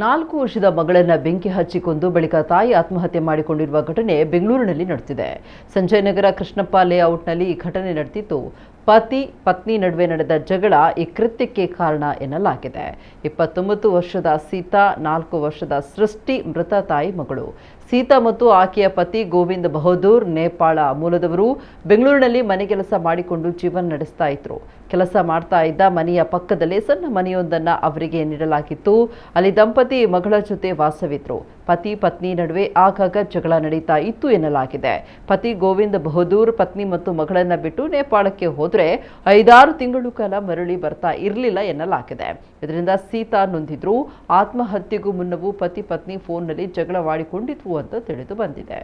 4 ವರ್ಷದ ಮಗಳನ್ನ ಬೆಂಕಿ ಹಚ್ಚಿಕೊಂಡು ಬಳಿಕ ತಾಯಿ ಆತ್ಮಹತ್ಯೆ ಮಾಡಿಕೊಂಡಿರುವ ಘಟನೆ ಬೆಂಗಳೂರಿನಲ್ಲಿ ನಡೆದಿದೆ. ಸಂಜಯ್ ನಗರ ಕೃಷ್ಣಪ್ಪ ಲೇಔಟ್ನಲ್ಲಿ ಈ ಘಟನೆ ನಡೆದಿದ್ದು, ಪತಿ ಪತ್ನಿ ನಡುವೆ ನಡೆದ ಜಗಳ ಈ ಕೃತ್ಯಕ್ಕೆ ಕಾರಣ ಎನ್ನಲಾಗಿದೆ. 29 ವರ್ಷದ ಸೀತಾ, 4 ವರ್ಷದ ಸೃಷ್ಟಿ ಮೃತ ತಾಯಿ ಮಗಳು. ಸೀತಾ ಮತ್ತು ಆಕೆಯ ಪತಿ ಗೋವಿಂದ್ ಬಹದ್ದೂರ್ ನೇಪಾಳ ಮೂಲದವರು. ಬೆಂಗಳೂರಿನಲ್ಲಿ ಮನೆ ಕೆಲಸ ಮಾಡಿಕೊಂಡು ಜೀವನ ನಡೆಸ್ತಾ ಇದ್ರು. ಕೆಲಸ ಮಾಡ್ತಾ ಇದ್ದ ಮನೆಯ ಪಕ್ಕದಲ್ಲೇ ಸಣ್ಣ ಮನೆಯೊಂದನ್ನು ಅವರಿಗೆ ನೀಡಲಾಗಿತ್ತು. ಅಲ್ಲಿ ದಂಪತಿ ಮಗಳ ಜೊತೆ ವಾಸವಿದ್ರು. ಪತಿ ಪತ್ನಿ ನಡುವೆ ಆಗಾಗ ಜಗಳ ನಡೀತಾ ಇತ್ತು ಎನ್ನಲಾಗಿದೆ. ಪತಿ ಗೋವಿಂದ್ ಬಹದ್ದೂರ್ ಪತ್ನಿ ಮತ್ತು ಮಗಳನ್ನ ಬಿಟ್ಟು ನೇಪಾಳಕ್ಕೆ ಹೋದ್ರೆ 5-6 ತಿಂಗಳು ಕಾಲ ಮರಳಿ ಬರ್ತಾ ಇರಲಿಲ್ಲ ಎನ್ನಲಾಗಿದೆ. ಇದರಿಂದ ಸೀತಾ ನೊಂದಿದ್ರು. ಆತ್ಮಹತ್ಯೆಗೂ ಮುನ್ನವೂ ಪತಿ ಪತ್ನಿ ಫೋನ್ನಲ್ಲಿ ಜಗಳವಾಡಿಕೊಂಡಿದ್ರು ಅಂತ ತಿಳಿದು ಬಂದಿದೆ.